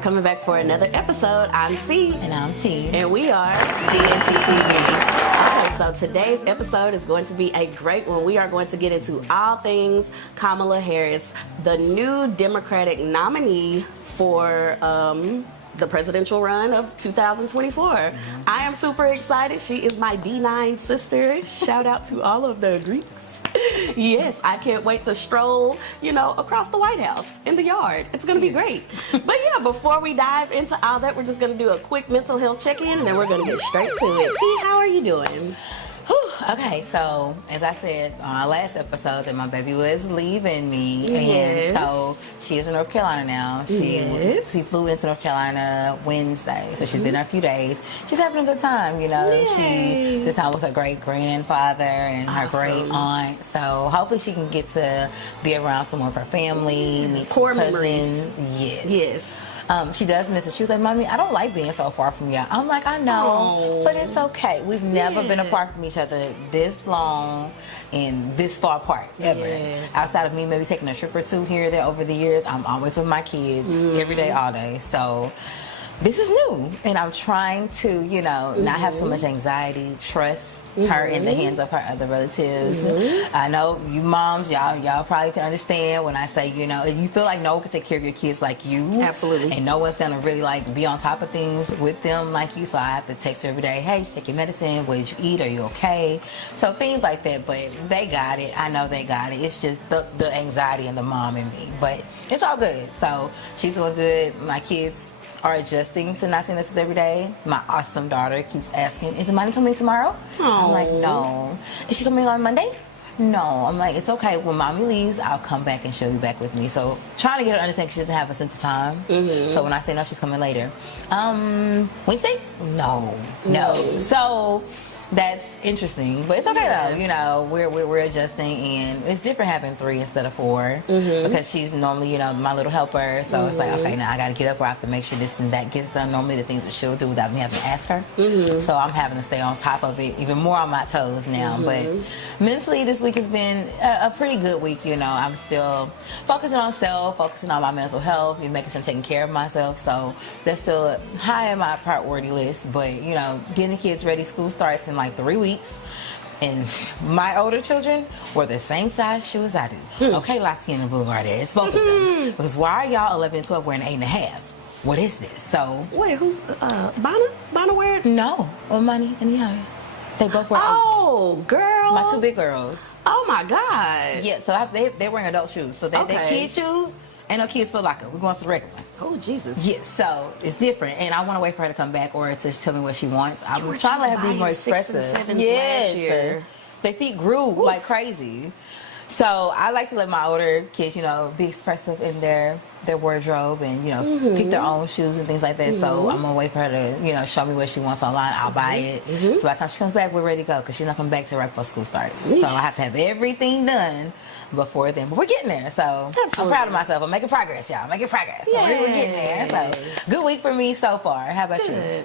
for coming back for another episode. I'm C. And I'm T. And we are CNT TV. Okay, so today's episode is going to be a great one. We are going to get into all things Kamala Harris, the new Democratic nominee for the presidential run of 2024. I am super excited. She is my D9 sister. Shout out to all of the Greeks. Yes, I can't wait to stroll, across the White House in the yard. It's going to be great. But yeah, before we dive into all that, we're just going to do a quick mental health check-in, and then we're going to get straight to it. T, how are you doing? Okay, so as I said on our last episode that my baby was leaving me, Yes. and so she is in North Carolina now. She flew into North Carolina Wednesday, so she's been there a few days. She's having a good time, Yay. She spent time with her great grandfather and her great aunt. So hopefully she can get to be around some more of her family, meet Core some cousins. memories. Yes. She does miss it. She was like, Mommy, I don't like being so far from you. I'm like, I know, but it's okay. We've never been apart from each other this long and this far apart, ever. Yeah. Outside of me maybe taking a trip or two here or there over the years, I'm always with my kids every day, all day. So this is new, and I'm trying to, not have so much anxiety, trust her in the hands of her other relatives. I know you moms, y'all probably can understand when I say, you feel like no one can take care of your kids like you. Absolutely. And no one's gonna really be on top of things with them like you. So I have to text her every day, hey, take your medicine, what did you eat, are you okay? So things like that, but they got it. I know they got it. It's just the anxiety and the mom in me. But it's all good. So she's doing good. My kids are adjusting to not seeing us every day. My awesome daughter keeps asking, is Imani coming tomorrow? Aww. I'm like, no. Is she coming on Monday? No. I'm like, it's okay. When Mommy leaves, I'll come back and she'll be back with me. So trying to get her to understand she doesn't have a sense of time. So when I say no, she's coming later. Wednesday? No. So that's interesting, but it's okay though. We're adjusting, and it's different having 3 instead of 4 because she's normally my little helper. So it's like, okay, now I got to get up, or I have to make sure this and that gets done. Normally the things that she'll do without me having to ask her. So I'm having to stay on top of it, even more on my toes now. But mentally, this week has been a pretty good week. I'm still focusing on self, focusing on my mental health, making sure I'm taking care of myself. So that's still high on my priority list. But getting the kids ready. School starts in like 3 weeks, and my older children wear the same size shoe as I do. Okay, Lasky and Boulevard, it's both of them. Because why are y'all 11 and 12 wearing 8.5? What is this? So Wait, who's Bonna wear it? no, Money and Yaya, they both wear 8. Oh, girl. My 2 big girls. Oh my God. Yeah, so they're wearing adult shoes. So they kid shoes. Ain't no kids Foot Locker. We're going to the regular one. Oh, Jesus. Yes, so it's different, and I want to wait for her to come back or to tell me what she wants. I'm trying to let her be more expressive. 6 and 7 last year. Their feet grew like crazy. So I like to let my older kids, be expressive in their wardrobe and, pick their own shoes and things like that. So I'm going to wait for her to, show me what she wants online. I'll buy it. So by the time she comes back, we're ready to go, because she's not coming back till right before school starts. So I have to have everything done before then. But we're getting there. So I'm proud of myself. I'm making progress, y'all. Making progress. So we're getting there. So good week for me so far. How about you?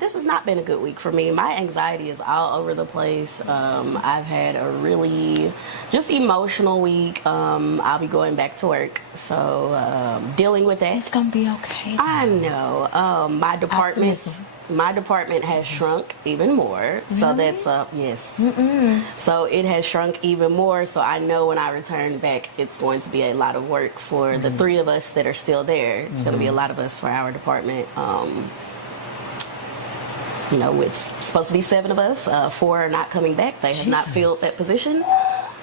This has not been a good week for me. My anxiety is all over the place. I've had a really just emotional week. I'll be going back to work, so dealing with that. It's gonna be okay. I know. My department has shrunk even more. Really? So that's yes. So it has shrunk even more. So I know when I return back, it's going to be a lot of work for the 3 of us that are still there. It's going to be a lot of us for our department. It's supposed to be 7 of us. 4 are not coming back. They have not filled that position.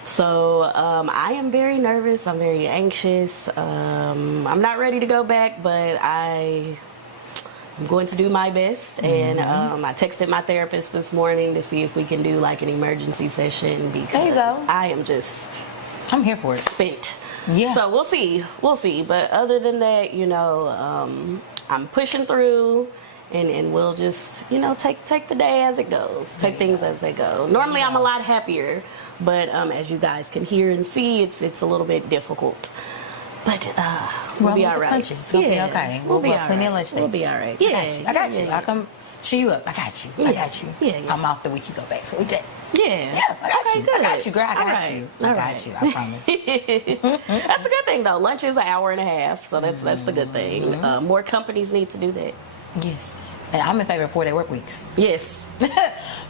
So I am very nervous. I'm very anxious. I'm not ready to go back, but I'm going to do my best. And I texted my therapist this morning to see if we can do like an emergency session, because there you go. I am just I'm here for it. Spent. Yeah. So we'll see. But other than that, I'm pushing through. And we'll just, take the day as it goes. Take things as they go. Normally, I'm a lot happier, but as you guys can hear and see, it's a little bit difficult. But we'll be all right. It's gonna be okay. We'll be all plenty right. of lunch dates. We'll be all right. I got you. I come cheer you up. I got you. I got you. Yeah. I'm off the week you go back, so we good. Yeah. Yeah, I got you. Good. I got you, girl. I got you. I got you. I promise. That's a good thing, though. Lunch is an hour and a half, so that's the good thing. More companies need to do that. Yes. And I'm in favor of 4-day work weeks. Yes.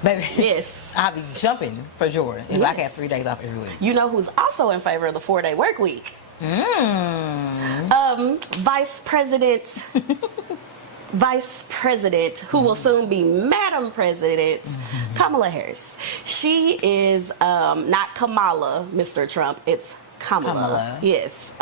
Baby. Yes. I'll be jumping for sure if I can have 3 days off every week. You know who's also in favor of the 4-day work week? Vice President, who will soon be Madam President, Kamala Harris. She is not Kamala, Mr. Trump. It's Kamala. Yes.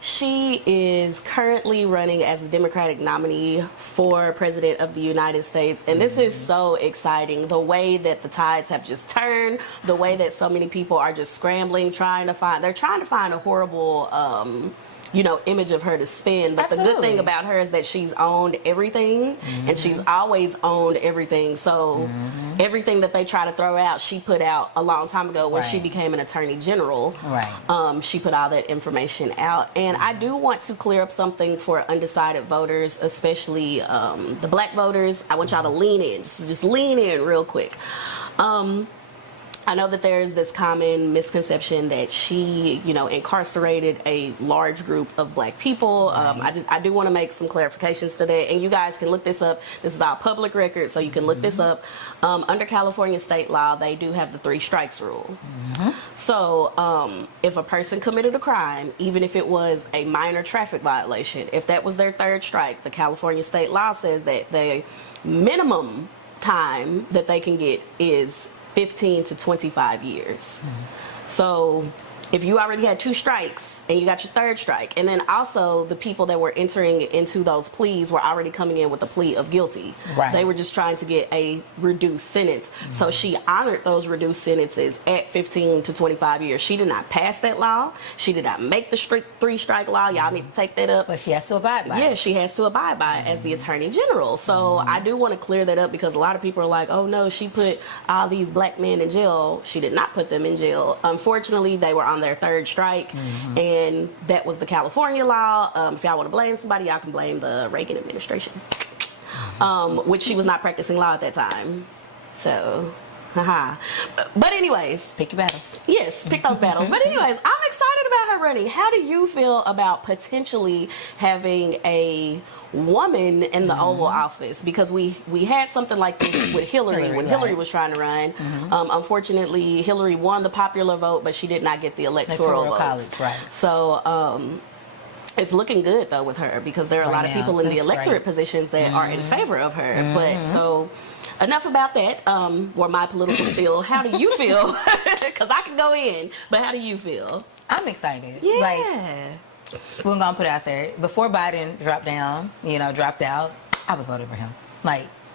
She is currently running as the Democratic nominee for President of the United States. And this is so exciting. The way that the tides have just turned, the way that so many people are just scrambling, they're trying to find a horrible image of her to spin. But Absolutely. The good thing about her is that she's owned everything, and she's always owned everything. So everything that they try to throw out, she put out a long time ago when she became an attorney general. Right. She put all that information out. And I do want to clear up something for undecided voters, especially the black voters. I want y'all to lean in. Just lean in real quick. I know that there's this common misconception that she, incarcerated a large group of black people. I do want to make some clarifications to that, and you guys can look this up. This is our public record, so you can look this up. Under California state law, they do have the 3 strikes rule. So if a person committed a crime, even if it was a minor traffic violation, if that was their 3rd strike, the California state law says that the minimum time that they can get is 15 to 25 years. So if you already had 2 strikes and you got your 3rd strike, and then also the people that were entering into those pleas were already coming in with a plea of guilty. Right. They were just trying to get a reduced sentence. So she honored those reduced sentences at 15 to 25 years. She did not pass that law. She did not make the 3-strike law. Y'all need to take that up. But she has to abide by it. Yeah, she has to abide by it as the attorney general. So I do want to clear that up, because a lot of people are like, oh no, she put all these black men in jail. She did not put them in jail. Unfortunately, they were on their 3rd strike, and that was the California law. If y'all want to blame somebody, y'all can blame the Reagan administration, which she was not practicing law at that time. So, But anyways, pick your battles. Yes, pick those battles. But anyways, I'm excited about her running. How do you feel about potentially having a woman in the Oval Office? Because we had something like this with Hillary when Hillary was trying to run. Unfortunately, Hillary won the popular vote, but she did not get the electoral votes. College, right. So it's looking good though with her, because there are a lot of people in the electorate positions that are in favor of her. But so enough about that. Or my political spiel. How do you feel? Because I can go in, but how do you feel? I'm excited. Yeah. We're gonna put it out there. Before Biden dropped out, I was voting for him.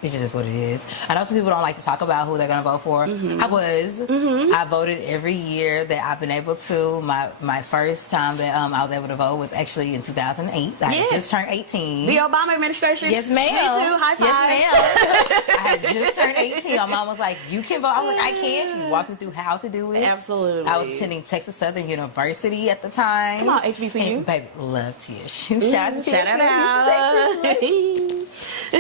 It just is what it is. I know some people don't like to talk about who they're going to vote for. I was. I voted every year that I've been able to. My first time that I was able to vote was actually in 2008. I had just turned 18. The Obama administration? Yes, ma'am. Me too. High five. Yes, ma'am. I had just turned 18. My mom was like, you can vote. I was like, I can. She walked me through how to do it. Absolutely. I was attending Texas Southern University at the time. Come on, HBCU. And, baby, love TSU. Shout out to Shout out. So,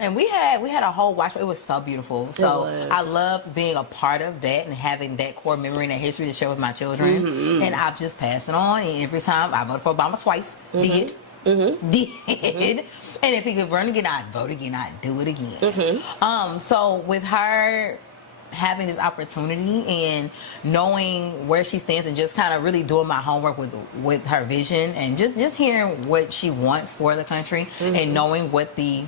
and we had a whole watch. It was so beautiful. So I loved being a part of that and having that core memory and that history to share with my children. And I've just passed it on. And every time I voted for Obama twice, did. And if he could run again, I'd vote again. I'd do it again. So with her having this opportunity and knowing where she stands and just kind of really doing my homework with her vision and just hearing what she wants for the country and knowing what the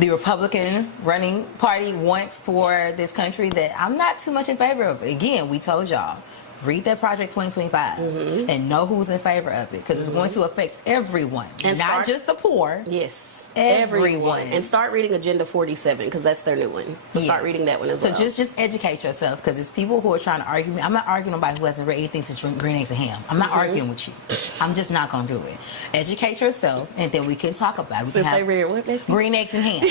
Republican running party wants for this country, that I'm not too much in favor of. Again, we told y'all, read that Project 2025 and know who's in favor of it, because it's going to affect everyone, and not just the poor. Yes. Everyone. And start reading Agenda 47, because that's their new one. So start reading that one as well. So just educate yourself, because it's people who are trying to argue me. I'm not arguing with nobody who hasn't read anything since green eggs and ham. I'm not arguing with you. I'm just not going to do it. Educate yourself, and then we can talk about it. Since they read what? Green eggs and ham.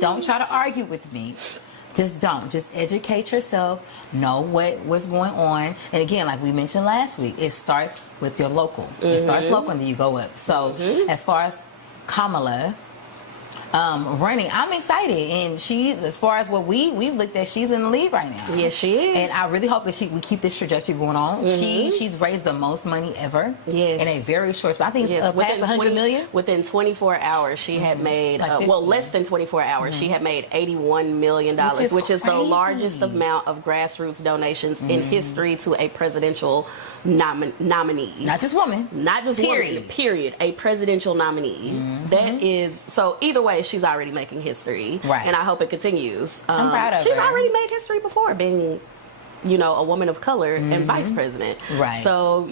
Don't try to argue with me. Just don't. Just educate yourself. Know what's going on. And again, like we mentioned last week, it starts with your local. It starts local and then you go up. So as far as Kamala, running. I'm excited, and she's, as far as what we've looked at, she's in the lead right now. Yes, she is. And I really hope that we keep this trajectory going on. She's raised the most money ever. Yes. In a very short spot. I think it's past 100 million. Within 24 hours, she had made less than 24 hours. She had made $81 million, which is the largest amount of grassroots donations in history to a presidential nominee. Not just woman. Not just woman. Period. A presidential nominee. That is, so either way, she's already making history. Right. And I hope it continues. I'm proud of her. She's already made history before being, a woman of color and vice president. Right. So,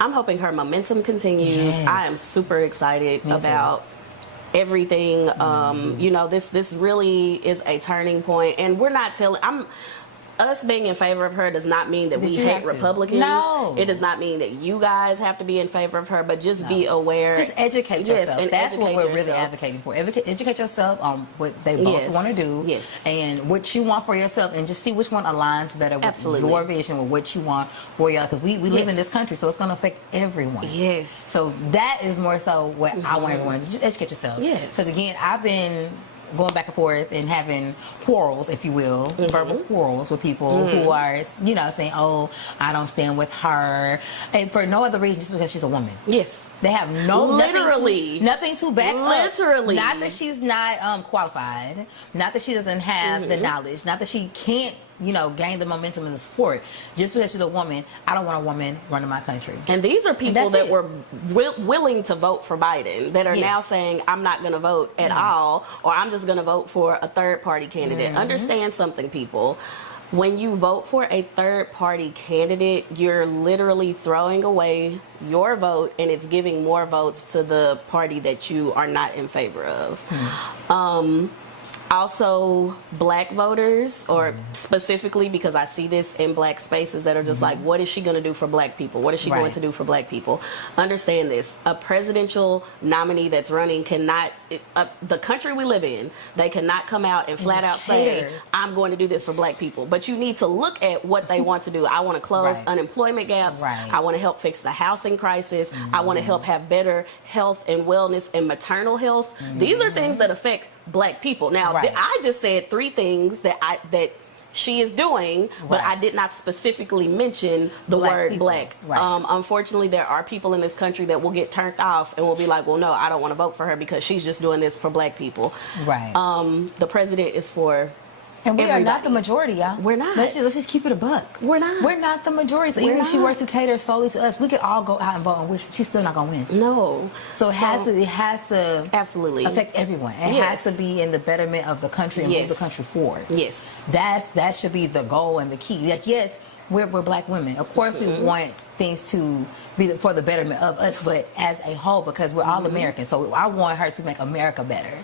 I'm hoping her momentum continues. Yes. I am super excited about everything. This really is a turning point, and we're not us being in favor of her does not mean that we hate Republicans. No. It does not mean that you guys have to be in favor of her, but just be aware. Just educate yourself. And that's what we're really advocating for. Educate yourself on what they both want to do. Yes. And what you want for yourself, and just see which one aligns better with your vision, with what you want for y'all. Because we live in this country, so it's going to affect everyone. Yes. So that is more so what I want everyone to just educate yourself. Yes. Because again, I've been going back and forth and having quarrels, if you will, verbal quarrels with people who are, saying, "Oh, I don't stand with her," and for no other reason, just because she's a woman. Yes. They have nothing to back up. Not that she's not qualified, not that she doesn't have the knowledge, not that she can't, gain the momentum and the support. Just because she's a woman, I don't want a woman running my country. And these are people that were willing to vote for Biden that are now saying, I'm not going to vote at all, or I'm just going to vote for a third party candidate. Understand something, people. When you vote for a third-party candidate, you're literally throwing away your vote, and it's giving more votes to the party that you are not in favor of. Also, black voters, or specifically because I see this in black spaces that are just like, what is she going to do for black people? What is she going to do for black people? Understand this. A presidential nominee that's running cannot, the country we live in, they cannot come out and flat out say, I'm going to do this for black people. But you need to look at what they want to do. I want to close unemployment gaps. I want to help fix the housing crisis. I want to help have better health and wellness and maternal health. These are things that affect black people. Now, I just said 3 things that she is doing, but I did not specifically mention the word black. Unfortunately, there are people in this country that will get turned off and will be like, well, no, I don't want to vote for her because she's just doing this for black people. The president is for And we are not the majority, y'all. We're not. Let's just keep it a buck. We're not. We're not the majority. So even if she were to cater solely to us, we could all go out and vote, and she's still not going to win. No. So it has to absolutely affect everyone. It has to be in the betterment of the country and move the country forward. Yes. That should be the goal and the key. Like, yes, we're black women. Of course, we want things to be for the betterment of us, but as a whole, because we're all Americans. So I want her to make America better.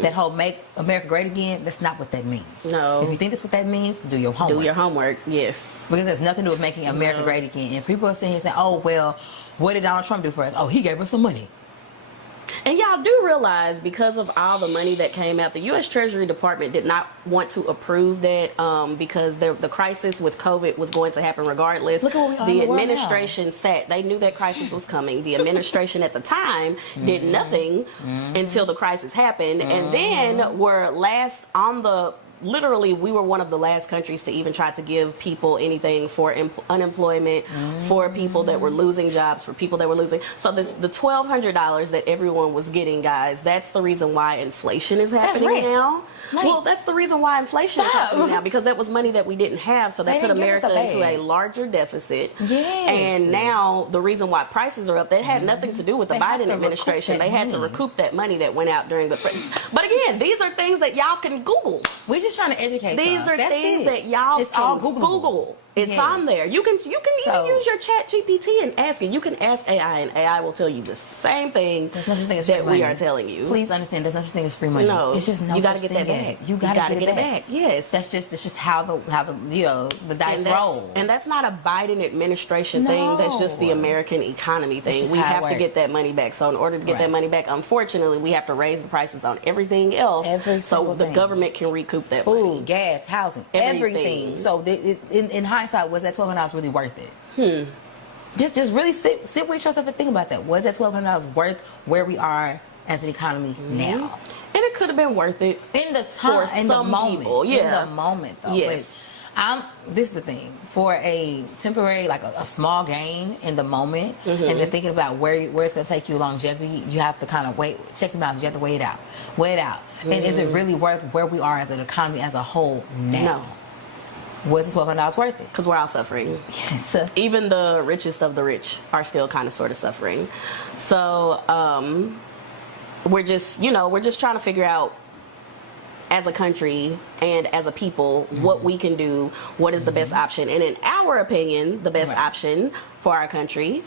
That whole make America great again, that's not what that means. No. If you think that's what that means, do your homework. Do your homework, yes. Because it has nothing to do with making America great again. And people are sitting here saying, oh, well, what did Donald Trump do for us? Oh, he gave us some money. And y'all do realize, because of all the money that came out, the U.S. Treasury Department did not want to approve that because the crisis with COVID was going to happen regardless. Look at what we are the in the administration sat. They knew that crisis was coming. The administration at the time did nothing until the crisis happened. And then were last on the... Literally, we were one of the last countries to even try to give people anything for unemployment, for people that were losing jobs, for people that were losing. So the $1,200 that everyone was getting, guys, that's the reason why inflation is happening now. Well, that's the reason why inflation is happening now, because that was money that we didn't have, so that put America into a larger deficit. And now the reason why prices are up, that had nothing to do with the Biden administration. They had to recoup that money that went out during the... But again, these are things that y'all can Google. We just trying to educate These are things that y'all can Google. It's on there. You can even use your Chat GPT and ask it. You can ask AI, and AI will tell you the same thing that we are telling you. Please understand, there's no such thing as free money. No, it's just you got to get that back. You got to get it back. Yes, that's just how the dice roll. And that's not a Biden administration thing. That's just the American economy thing. We have to get that money back. So in order to get that money back, unfortunately, we have to raise the prices on everything else, so the government can recoup that money. Food, gas, housing, everything. So in hindsight, was that $1,200 really worth it? Just really sit with yourself and think about that. Was that $1,200 worth where we are as an economy now. And it could have been worth it In the time, for in some the moment. people. Yeah. In the moment, though. Yes. But this is the thing. For a temporary, like a small gain in the moment, and then thinking about where it's going to take you longevity, you have to kind of wait, checks and balances, you have to weigh it out. And is it really worth where we are as an economy as a whole now? No. Was this $1200 worth it? Because we're all suffering. Yes. Even the richest of the rich are still kind of sort of suffering. So we're just trying to figure out as a country and as a people what we can do, what is the best option. And in our opinion, the best option for our country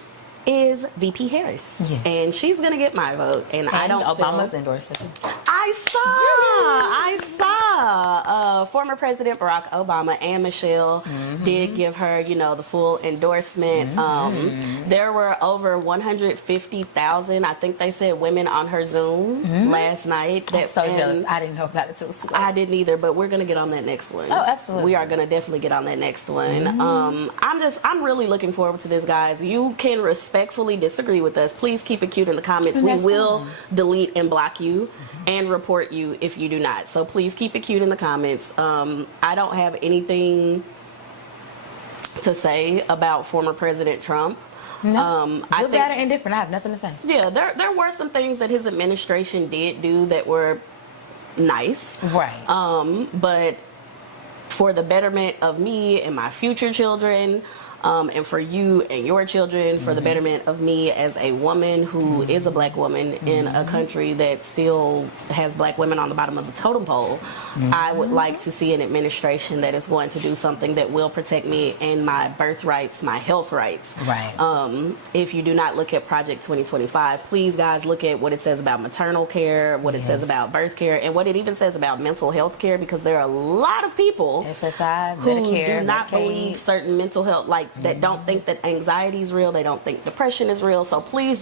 is VP Harris. Yes. And she's going to get my vote. And I don't Obama's endorsed it. I saw former President Barack Obama and Michelle did give her, the full endorsement. There were over 150,000, I think they said, women on her Zoom last night. I'm so jealous. I didn't know about it too. I didn't either, but we're going to get on that next one. Oh, absolutely. We are going to definitely get on that next one. I'm really looking forward to this, guys. You can respectfully disagree with us. Please keep it cute in the comments. We will delete and block you and report you if you do not. So please keep it cute in the comments. I don't have anything to say about former President Trump. No, good, bad, or indifferent. I have nothing to say. Yeah, there were some things that his administration did do that were nice. Right. But for the betterment of me and my future children, and for you and your children, for the betterment of me as a woman who is a black woman in a country that still has black women on the bottom of the totem pole, I would like to see an administration that is going to do something that will protect me and my birth rights, my health rights. Right. If you do not look at Project 2025, please, guys, look at what it says about maternal care, what it says about birth care, and what it even says about mental health care, because there are a lot of people SSI, who Medicare, do not Medicaid. believe certain mental health, that don't think that anxiety is real, they don't think depression is real. So please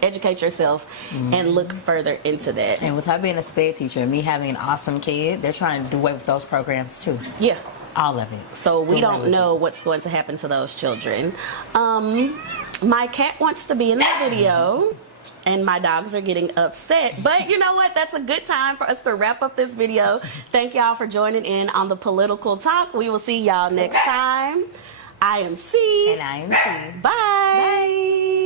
educate yourself and look further into that. And with her being a sped teacher and me having an awesome kid, they're trying to do away with those programs too. Yeah. All of it. So we don't know what's going to happen to those children. My cat wants to be in the video, and my dogs are getting upset. But you know what? That's a good time for us to wrap up this video. Thank y'all for joining in on the Political Talk. We will see y'all next time. I am C. And I am C. Bye. Bye.